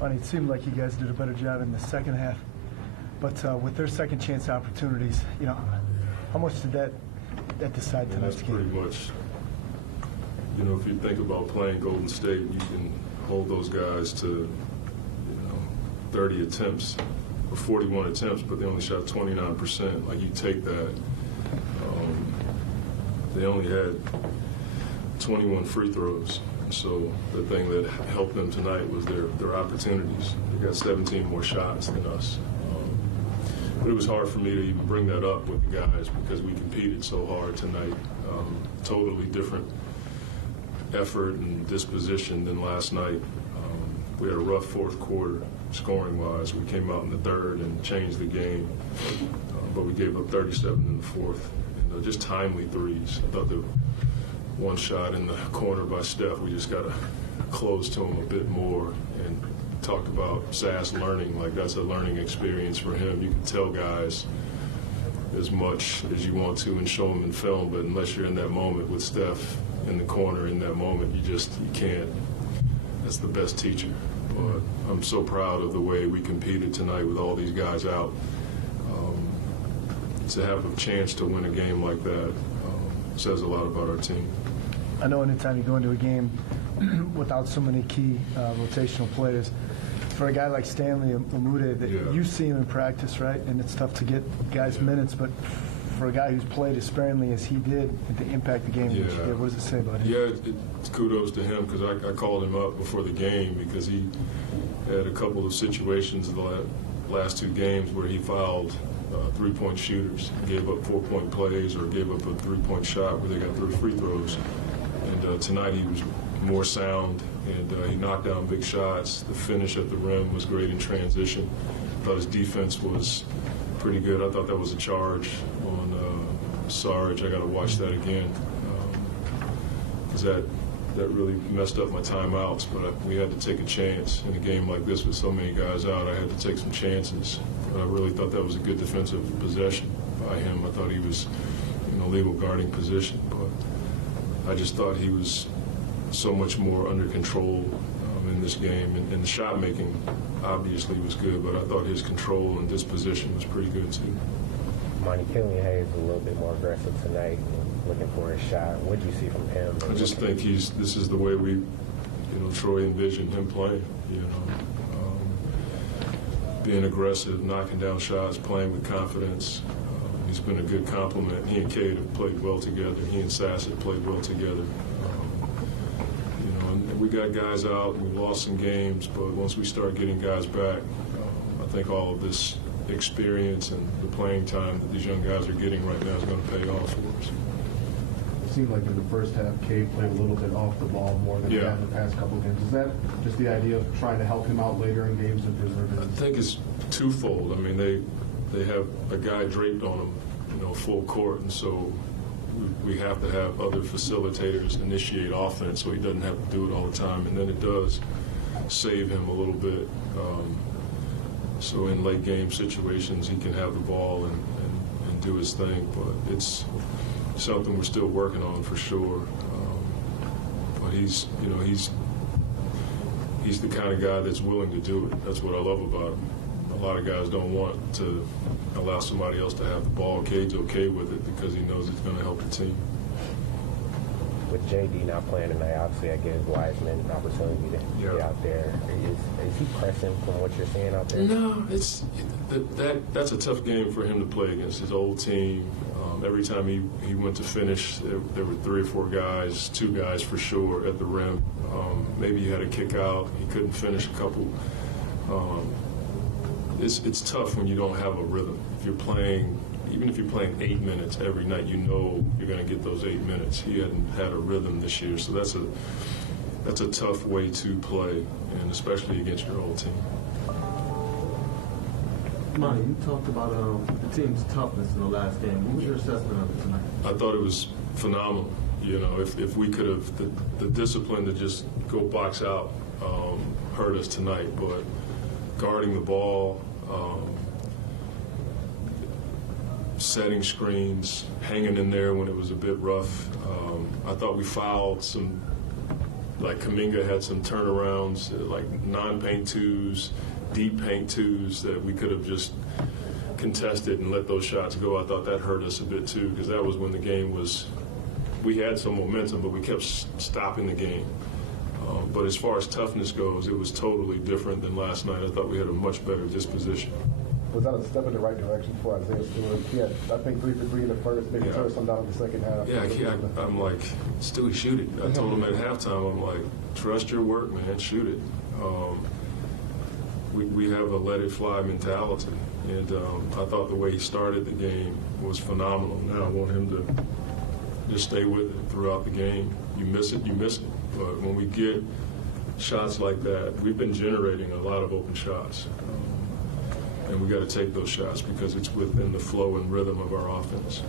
Monty, it seemed like you guys did a better job in the second half, but with their second chance opportunities, how much did that decide tonight's game? Pretty much. If you think about playing Golden State, you can hold those guys to 30 attempts or 41 attempts, but they only shot 29%. Like, you take that. They only had 21 free throws. So the thing that helped them tonight was their opportunities. They got 17 more shots than us. But it was hard for me to even bring that up with the guys because we competed so hard tonight. Totally different effort and disposition than last night. We had a rough fourth quarter scoring-wise. We came out in the third and changed the game, but we gave up 37 in the fourth. And just timely threes. I thought the one shot in the corner by Steph, we just got to close to him a bit more and talk about Sass learning. Like, that's a learning experience for him. You can tell guys as much as you want to and show them in film, but unless you're in that moment with Steph in the corner in that moment, you can't. That's the best teacher. But I'm so proud of the way we competed tonight with all these guys out. To have a chance to win a game like that says a lot about our team. I know anytime you go into a game without so many key rotational players, for a guy like Stanley Amude, that you see him in practice, right? And it's tough to get guys minutes, but for a guy who's played as sparingly as he did and to impact the game, what does it say about him? Yeah, it's kudos to him because I called him up before the game because he had a couple of situations in the last two games where he fouled three-point shooters, gave up 4-point plays or gave up a three-point shot where they got 3 free throws. And tonight he was more sound, and he knocked down big shots. The finish at the rim was great in transition. I thought his defense was pretty good. I thought that was a charge on Sarge. I got to watch that again because that really messed up my timeouts. But we had to take a chance in a game like this with so many guys out. I had to take some chances. But I really thought that was a good defensive possession by him. I thought he was in a legal guarding position, but I just thought he was so much more under control in this game. And the shot making obviously was good, but I thought his control and disposition was pretty good too. Monty, Killian Hayes a little bit more aggressive tonight, looking for a shot. What did you see from him? I just think this is the way we, Troy envisioned him playing. Being aggressive, knocking down shots, playing with confidence. He's been a good compliment. He and Cade have played well together. He and Sass have played well together. And we got guys out and we lost some games, but once we start getting guys back, I think all of this experience and the playing time that these young guys are getting right now is going to pay off for us. It seemed like in the first half, Cade played a little bit off the ball more than he had in the past couple of games. Is that just the idea of trying to help him out later in games and preserve him? I think it's twofold. I mean, they have a guy draped on him, full court, and so we have to have other facilitators initiate offense so he doesn't have to do it all the time, and then it does save him a little bit. So in late game situations, he can have the ball and do his thing, but it's something we're still working on for sure. But he's the kind of guy that's willing to do it. That's what I love about him. A lot of guys don't want to allow somebody else to have the ball. Cade's okay with it because he knows it's going to help the team. With JD not playing tonight, obviously that gives Wiseman an opportunity to get out there. Is he pressing from what you're seeing out there? No, that's a tough game for him to play against his old team. Every time he went to finish, there were 3 or 4 guys, 2 guys for sure at the rim. Maybe he had a kick out. He couldn't finish a couple. It's tough when you don't have a rhythm. Even if you're playing 8 minutes every night, you're going to get those 8 minutes. He hadn't had a rhythm this year, so that's a tough way to play, and especially against your old team. Monty, you talked about the team's toughness in the last game. What was your assessment of it tonight? I thought it was phenomenal. If we could have the discipline to just go box out hurt us tonight, but guarding the ball, setting screens, hanging in there when it was a bit rough. I thought we fouled some like Kuminga had some turnarounds, like non-paint twos, deep paint twos that we could have just contested and let those shots go. I thought that hurt us a bit too, because that was when the game was, we had some momentum, but we kept stopping the game. But as far as toughness goes, it was totally different than last night. I thought we had a much better disposition. Was that a step in the right direction for Isaiah Stewart? He had, I think, 3 for 3 in the first, maybe turned some down in the second half. Yeah, I'm like, Stewie, shoot it. I told him at halftime, I'm like, trust your work, man, shoot it. We have a let it fly mentality, and I thought the way he started the game was phenomenal. Now I want him to just stay with it throughout the game. You miss it, you miss it. But when we get shots like that, we've been generating a lot of open shots. And we got to take those shots because it's within the flow and rhythm of our offense.